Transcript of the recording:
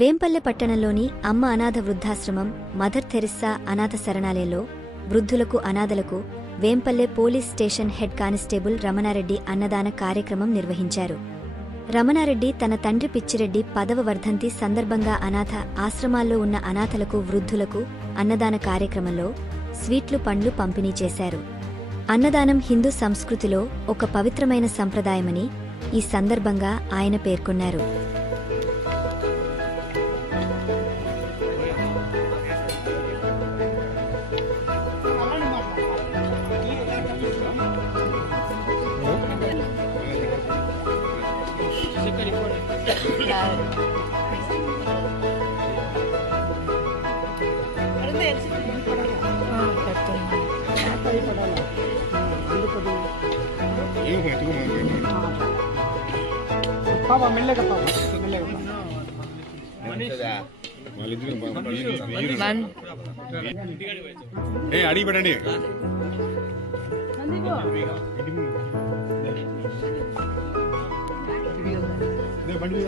వేంపల్లె పట్టణంలోని అమ్మ అనాథ వృద్ధాశ్రమం, మదర్ థెరిస్సా అనాథ శరణాలయంలో వృద్ధులకు, అనాథలకు Vempalle police station head constable Ramanareddy అన్నదాన కార్యక్రమం నిర్వహించారు. రమణారెడ్డి తన తండ్రి పిచ్చిరెడ్డి 10వ వర్ధంతి సందర్భంగా అనాథ ఆశ్రమాల్లో ఉన్న అనాథలకు, వృద్ధులకు అన్నదాన కార్యక్రమంలో స్వీట్లు, పండ్లు పంపిణీ చేశారు. అన్నదానం హిందూ సంస్కృతిలో ఒక పవిత్రమైన సంప్రదాయమని ఈ సందర్భంగా ఆయన పేర్కొన్నారు. అడిగి పెట్టండి. బండి